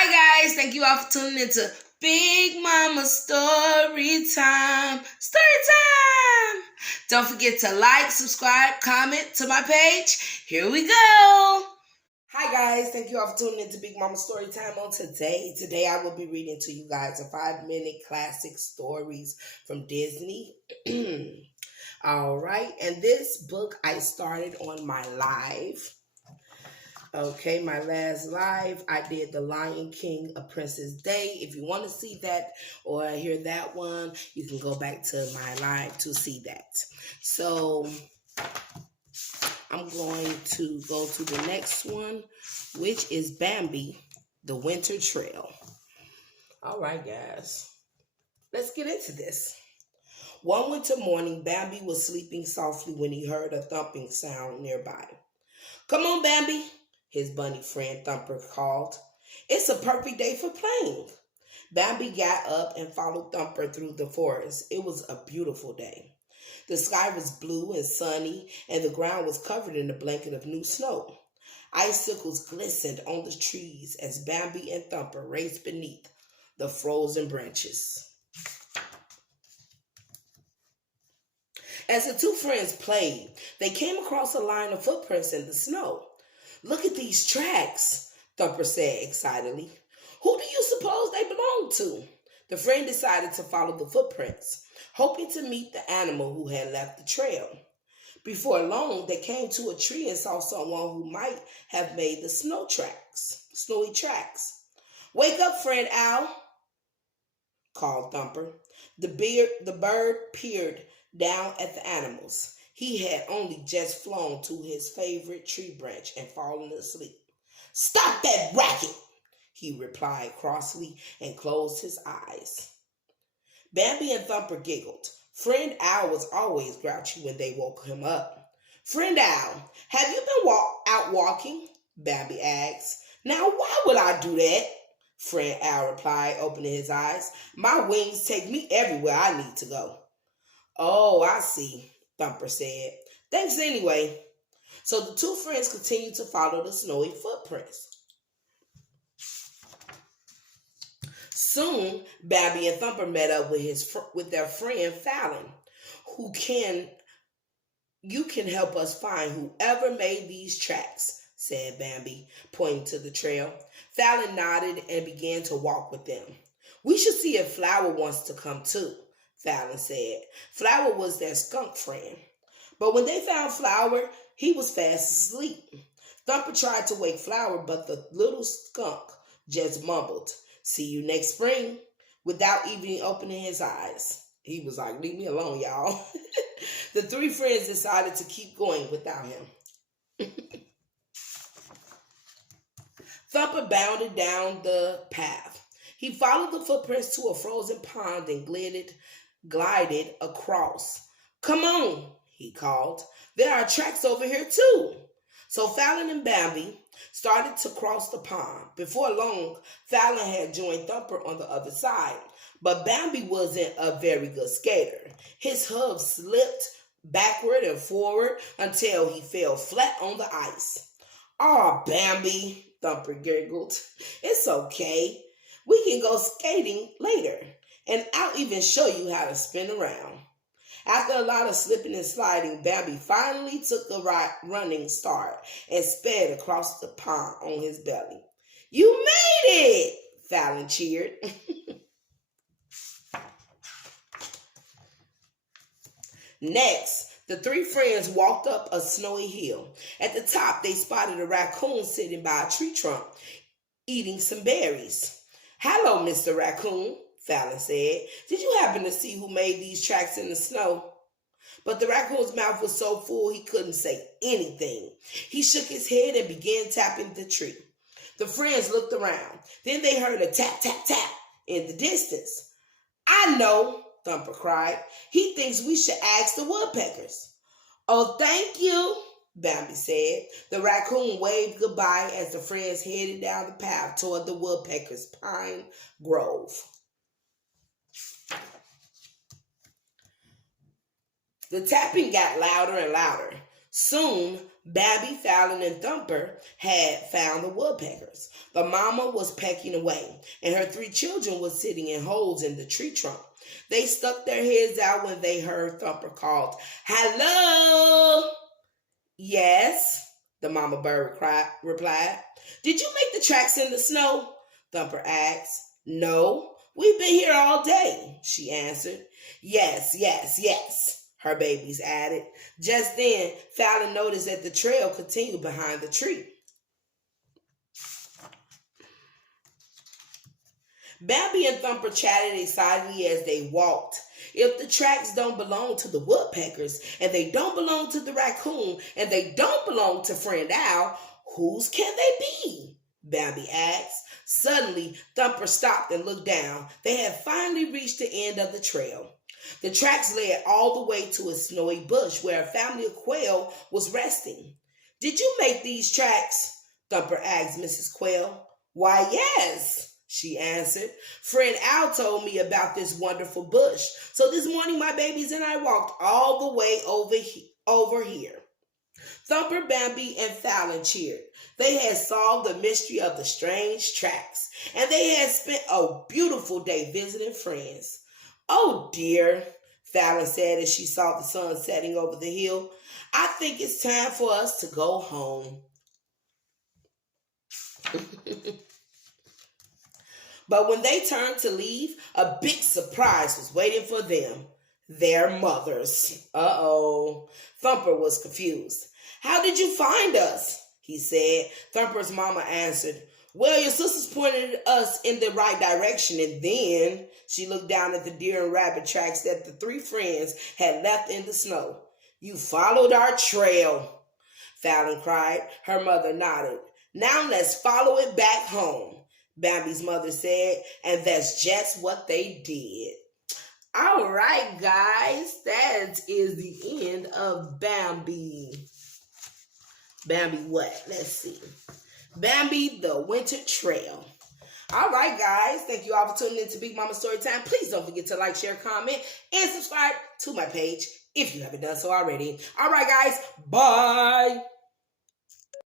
Hi guys, thank you all for tuning into Big Mama Story Time. Story Time! Don't forget to like, subscribe, comment to my page. Here we go. Hi guys, thank you all for tuning into Big Mama Story Time on today. Today I will be reading to you guys a 5-minute classic stories from Disney. All right, and this book I started on my live. Okay, my last live, I did The Lion King, A Princess Day. If you want to see that or hear that one, you can go back to my live to see that. So, I'm going to go to the next one, which is Bambi, The Winter Trail. All right, guys. Let's get into this. One winter morning, Bambi was sleeping softly when he heard a thumping sound nearby. "Come on, Bambi," his bunny friend Thumper called. "It's a perfect day for playing." Bambi got up and followed Thumper through the forest. It was a beautiful day. The sky was blue and sunny, and the ground was covered in a blanket of new snow. Icicles glistened on the trees as Bambi and Thumper raced beneath the frozen branches. As the two friends played, they came across a line of footprints in the snow. "Look at these tracks," Thumper said excitedly. "Who do you suppose they belong to?" The friend decided to follow the footprints, hoping to meet the animal who had left the trail. Before long, they came to a tree and saw someone who might have made the snowy tracks. "Wake up, friend Owl," called Thumper. The bird peered down at the animals. He had only just flown to his favorite tree branch and fallen asleep. "Stop that racket," he replied crossly and closed his eyes. Bambi and Thumper giggled. Friend Owl was always grouchy when they woke him up. "Friend Owl, have you been out walking?" Bambi asked. "Now, why would I do that?" Friend Owl replied, opening his eyes. "My wings take me everywhere I need to go." "Oh, I see," Thumper said. "Thanks anyway." So the two friends continued to follow the snowy footprints. Soon, Bambi and Thumper met up with their friend Fallon. "You can help us find whoever made these tracks," said Bambi, pointing to the trail. Fallon nodded and began to walk with them. "We should see if Flower wants to come too," Fallon said. Flower was their skunk friend. But when they found Flower, he was fast asleep. Thumper tried to wake Flower, but the little skunk just mumbled, "See you next spring," without even opening his eyes. He was like, "Leave me alone, y'all." The three friends decided to keep going without him. Thumper bounded down the path. He followed the footprints to a frozen pond and glided across. "Come on," he called. "There are tracks over here too." So Fallon and Bambi started to cross the pond. Before long, Fallon had joined Thumper on the other side. But Bambi wasn't a very good skater. His hooves slipped backward and forward until he fell flat on the ice. "Aw, Bambi," Thumper giggled. "It's okay. We can go skating later, and I'll even show you how to spin around." After a lot of slipping and sliding, Bambi finally took a running start and sped across the pond on his belly. "You made it!" Fallon cheered. Next, the three friends walked up a snowy hill. At the top, they spotted a raccoon sitting by a tree trunk, eating some berries. "Hello, Mr. Raccoon," Fallon said. "Did you happen to see who made these tracks in the snow?" But the raccoon's mouth was so full he couldn't say anything. He shook his head and began tapping the tree. The friends looked around. Then they heard a tap, tap, tap in the distance. "I know," Thumper cried. "He thinks we should ask the woodpeckers." "Oh, thank you," Bambi said. The raccoon waved goodbye as the friends headed down the path toward the woodpeckers' pine grove. The tapping got louder and louder. Soon, Babby, Fallon, and Thumper had found the woodpeckers. The mama was pecking away, and her three children were sitting in holes in the tree trunk. They stuck their heads out when they heard Thumper called, "Hello!" "Yes," the mama bird replied. "Did you make the tracks in the snow?" Thumper asked. "No, we've been here all day," she answered. "Yes, yes, yes," her babies added. Just then, Fallon noticed that the trail continued behind the tree. Bambi and Thumper chatted excitedly as they walked. If the tracks don't belong to the woodpeckers, and they don't belong to the raccoon, and they don't belong to Friend Owl, whose can they be? Bambi asked. Suddenly, Thumper stopped and looked down. They had finally reached the end of the trail. The tracks led all the way to a snowy bush where a family of quail was resting. "Did you make these tracks?" Thumper asked Mrs. Quail. "Why, yes," she answered. "Friend Owl told me about this wonderful bush. So this morning my babies and I walked all the way over here." Thumper, Bambi, and Fallon cheered. They had solved the mystery of the strange tracks, and they had spent a beautiful day visiting friends. "Oh dear," Fallon said as she saw the sun setting over the hill. "I think it's time for us to go home." But when they turned to leave, a big surprise was waiting for them. Their mothers. Uh-oh. Thumper was confused. "How did you find us?" he said. Thumper's mama answered, "Well, your sisters pointed us in the right direction, and then," she looked down at the deer and rabbit tracks that the three friends had left in the snow. "You followed our trail," Fallon cried. Her mother nodded. "Now let's follow it back home," Bambi's mother said, and that's just what they did. All right, guys, that is the end of Bambi. Bambi what? Let's see. Bambi The Winter Trail. All right, guys. Thank you all for tuning in to Big Mama Storytime. Please don't forget to like, share, comment, and subscribe to my page if you haven't done so already. All right, guys. Bye.